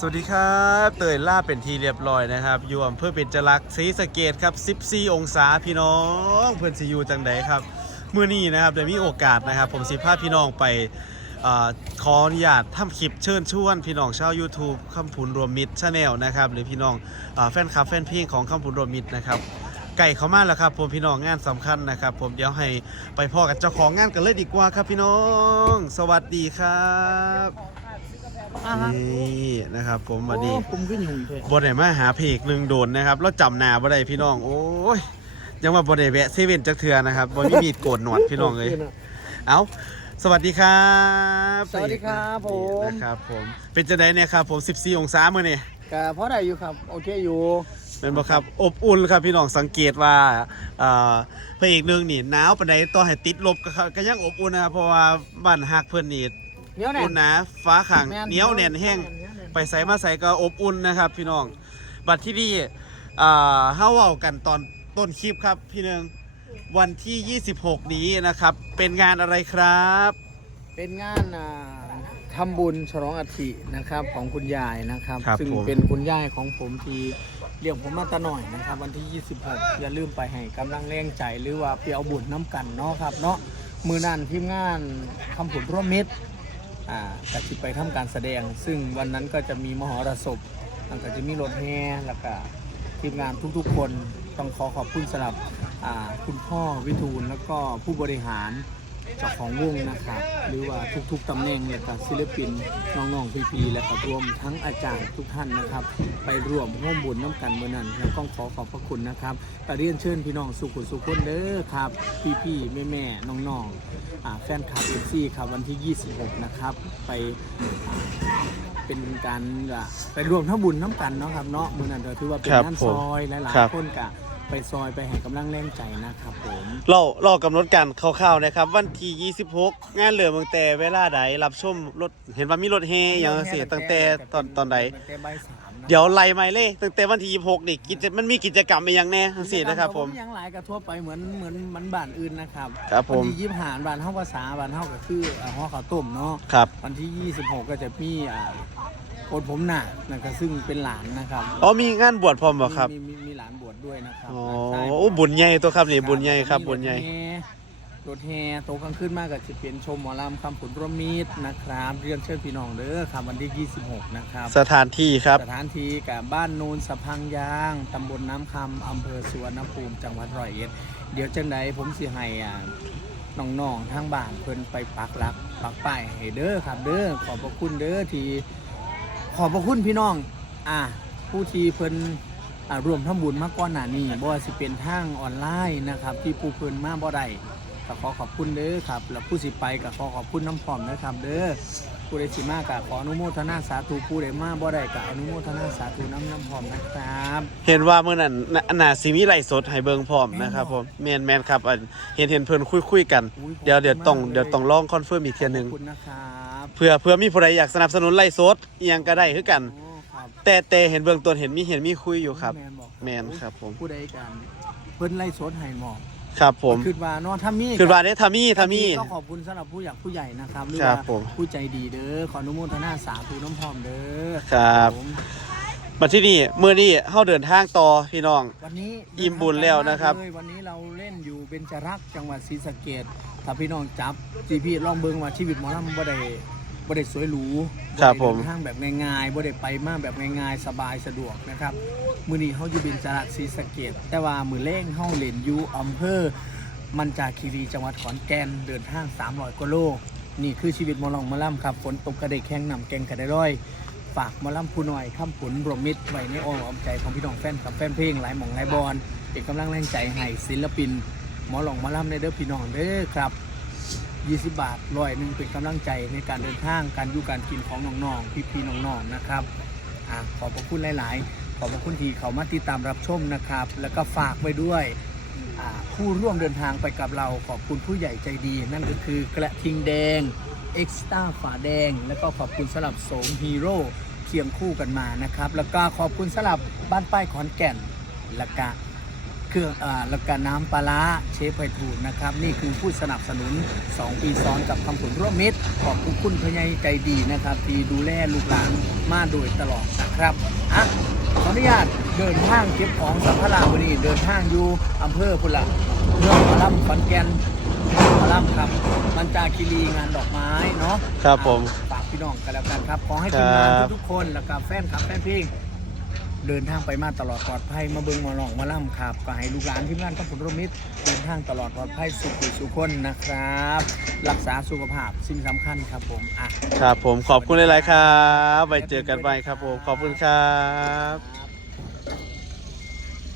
สวัสดีครับ เตยล่าเป็นทีเรียบร้อยนะครับอยู่อำเภอเบญจลักษณ์ศรีสะเกดครับ 14 องศาพี่น้องเพื่อนสิอยู่จังไดครับเมื่อนี้นะครับเดี๋ยวมีโอกาสนะครับ ผมสิพาพี่น้องไปอขออนุญาตทำคลิปเชิญชวน พี่น้องชาว YouTube คำผุนรวมมิตรชาแนลนะครับหรือพี่น้องอแฟนคลับแฟนเพลงของคำผุนรวมมิตรนะครับไก่เขามาแล้วครับ ผมพี่น้องงานสำคัญนะครับ ผมเดี๋ยวให้ไปพ่อกับเจ้าของงานกันเลยดีกว่าครับพี่น้อง สวัสดีครับ อ่าฮะนี่นะครับผมสวัสดีโอ้ผมก็ยุ่งเถอะบได้มาหาเพกหนึ่งโดนนะครับแล้วจำหนาบ่ได้พี่น้อง โอ้ยยังว่าบ่ได้แวะเซเว่นจักเทือนะครับบ่มีมีดโกนหนวดพี่น้องเลยเอาสวัสดีครับสวัสดีครับผมนะครับผมเป็นจะได้เนี่ยครับผม 14 องศามื้อนี่ก็เพราะได้อยู่ครับ โอเคอยู่ เป็นบ่ครับอบอุ่นครับพี่น้องสังเกตว่าเอ่อพระเอกหนึงนี่หนาวปานใดต่อให้ติดลบก็ก็ยังอบอุ่นนะครับเพราะว่าบ้านฮักเพิ่นนี่ เหนียวแน่อุ่นหนาฟ้าขังแม่เหนียวแน่นแห้งเหนียวแน่นไปใส่มาใส่ก็อบอุ่นนะครับ พี่น้อง บัดที่นี่อ่าเฮาเว้ากันตอนต้นคลิปครับ พี่หนึงวันที่ 26 นี้นะครับ เป็นงานอะไรครับ เป็นงานอ่าทำบุญฉลองอัฐินะครับของคุณยายนะครับ ครับซึ่งผม เป็นคุณยายของผมที่เลี้ยงผมมาแตะหน่อยนะครับ วันที่ 26 อย่าลืมไปให้กำลังแรงใจหรือว่าไปเอาบุญน้ำกันเนาะครับเนาะมือนั่นทีมงานคำผุนร่วมมิตรอ่า ก็จะไปทำการแสดง ซึ่งวันนั้นก็จะมีมหรสพแล้วก็จะมีรถแห่แล้วก็ทีมงานทุกๆคนต้องขอขอบคุณสำหรับคุณพ่อวิทูลแล้วก็ผู้บริหาร เจ้าของวงนะครับหรือว่าทุกๆตำแหน่งแล้วก็ศิลปินน้องๆพี่ๆและก็รวมทั้งอาจารย์ทุกท่านนะครับ ไปร่วมร่วมบุญน้ำกันเมื่อนั้นแล้วก็ขอขอบพระคุณนะครับกเรียนเชิญพี่น้องสุขุมสุขคนเด้อครับ พี่ๆแม่ๆน้องๆอ่าแฟนคลับเอฟซีครับวันที่ 26 นะครับ ไปอ่าเป็นการอะไปรวมทั้งบุญน้ำกันเนาะครับเนาะเมื่อนั้นก็ถือว่าเป็นครับงานผมซอยหลายครับๆคนกะ ไปซอยไปให้กำลังแรงใจนะครับผมเราเรากำหนดการคร่าวๆนะครับ วันที่ 26 งานเหลือเมืองแต่เวลาใดรับชมรถเห็นว่ามีรถเฮอย่างเสียตั้งแต่ตอนตอนใดตั้งแต่บ่ายสามนะเดี๋ยวไล่ไม่เลยตั้งแต่วันที่ 26 นี่กิจมันมีกิจกรรมอะไรอย่างแน่จังซี่นะครับผม ยังหลายกับทั่วไปเหมือนเหมือนเหมันบ้านอื่นนะครับครับผม วันที่ยี่สิบห้าบ้านเฮาภาษาบ้านเฮาก็คืออ่าห่อข้าวต้มเนาะ ครับ วันที่ 26 ก็จะมีอ่า โกนผมหนานั่นก็ซึ่งเป็นหลานนะครับอ๋อมีงานบวชพร้อมบ่ครับมีมีมีหลานบวชด้วยนะครับอ๋อใช่โอ้บุญใหญ่ตัวครับนี่บุญใหญ่ครับบุญใหญ่ รถแห่รถแห่โตกลางคืนมากกับจะเป็นชมหมอลำคำผุนร่วมมิตรนะครับเรียนเชิญพี่น้องเด้อครับวันที่ 26 นะครับสถานที่ครับ สถานที่กับบ้านโนนสะพังยางตำบลน้ำคำอำเภอสุวรรณภูมิจังหวัดร้อยเอ็ดเดี๋ยวจังใดผมสิให้อ่าน้องๆทางบ้านเพิ่นไปปักหลักปักป้ายให้เด้อครับเด้อขอบพระคุณเด้อที่ ขอบพระคุณพี่น้อง อ่า ผู้ที่เพิ่นอ่ารวมทำบุญมาก่อนหน้านี้บ่ว่าสิเป็นทางออนไลน์นะครับ ที่ผู้เพิ่นมาบ่ได้ก็ขอขอบคุณเด้อครับ แล้วผู้สิไปก็ขอขอบคุณน้ำพร้อมนะครับเด้อผู้ใดสิมาก็ขออนุโมทนาสาธุผู้ใดมาบ่ได้ก็อนุโมทนาสาธุน้ำน้ำพร้อมนะครับเห็นว่าเมื่อนั้นน่ะน่าสิมีไลฟ์สดให้เบิ่งพร้อมนะครับผมแม่นแม่นครับอันเห็นเห็นเพิ่นคุยคุยๆกันอุ๊เดี๋ยวเดี๋ยวต้องขบคุณมากเดี๋ยวต้องลองคอนเฟิร์มอีกเทียหนึง ขอบคุณนะครับ เพื่อเพื่อมีผู้ใดอยากสนับสนุนไลฟ์สดอีหยังก็ได้คือกัน โอ้ครับแต่แต่เห็นเบื้องต้นเห็นมีเห็นมีคุยอยู่ครับ แมนบอกแมนครับผม ผู้ใดกันเพิ่นไล่สดให้หมอกครับผมคือว่าเนาะถ้ามีคือว่าเด้ทามี่ทามี่ ก็ขอบคุณสำหรับผู้อยากผู้ใหญ่นะครับหรือครับว่าผมผู้ใจดีเด้อขออนุโมทนาสาธุน้ำพร้อมเด้อครับ ผมมาที่นี่เมื่อนี้เฮาเดินทางต่อพี่น้อง วันนี้อิ่มบุญแล้วนะครับเลยวันนี้เราเล่นอยู่เบญจรักษ์จังหวัดศรีสะเกษถ้าพี่น้องจับจีพีลองเบิ่งว่าชีวิตหมอลำบ่ได้ บ่ได้สวยหรูครับได้ผม เดินทางแบบง่ายๆบ่ได้ไปมาแบบง่ายๆ สบายสะดวกนะครับ มื้อนี้เฮาอยู่เบญจรักษ์ศรีสะเกษแต่ว่ามื้อแรงเฮาเล่นอยู่อำเภอ มันจาคีรีจังหวัดขอนแก่นเดินทาง 300กว่าโล นี่คือชีวิตหมอลองหมอลำครับ ฝนตกกระเดกแข้งนำแกงกระไดร้อย ฝากหมอลำผู้น้อยข้ามผลรวมมิตรไว้ในอ้อมอกใจของพี่น้องแฟนกับแฟนเพลงหลายหม่องหลายบอลเป็นกำลังแรงใจให้ศิลปินหมอลองหมอลำในเด้อพี่น้องเด้อครับ 20 บาทร้อยหนึ่งเป็นกำลังใจในการเดินทางการอยู่การกินของน้องๆพี่ๆน้องๆนะครับอะขอบพระคุณหลาย ๆ ขอบพระคุณที่เขามาติดตามรับชมนะครับ แล้วก็ฝากไว้ด้วยอ่าผู้ร่วมเดินทางไปกับเราขอบคุณผู้ใหญ่ใจดี นั่นก็คือกระทิงแดงเอ็กซ์ต้าฝาแดง แล้วก็ขอบคุณสลับโสมฮีโร่เคียงคู่กันมานะครับ แล้วก็ขอบคุณสลับบ้านป้ายขอนแก่นแล้วก็ เครื่องอ่าแล้วก็น้ำปลาร้าเชฟไพฑูรย์นะครับ นี่คือผู้สนับสนุน 2 ปีซ้อนกับคำผลร่วมมิตร ขอบคุณคุณพญายใจดีนะครับ ที่ดูแลลูกหลานมาโดยตลอดนะครับอะขออนุญาตเดินทางเก็บของสัมภาระวันนี้เดินทางอยู่อำเภอพุละเมืองพะลัมขอนแก่นพะลัมครับมันจาคีรีงานดอกไม้เนาะครับผมฝากพี่น้องกันแล้วกันครับขอให้ทีมงานครับทุกๆคนแล้วก็แฟนคลับแฟนเพลง เดินทางไปมาตลอดปลอดภัยมาเบิงมาหลองมาล่ำครับก็ให้ลูกหลานทีมงานกับผลรมิตรเดินทางตลอดปลอดภัยสุขสุขคนนะครับ รักษาสุขภาพสิ่งสำคัญครับผมอะ ครับผมขอบคุณหลาย ๆ ครับ ไปเจอกันไปครับผม ขอบคุณครับ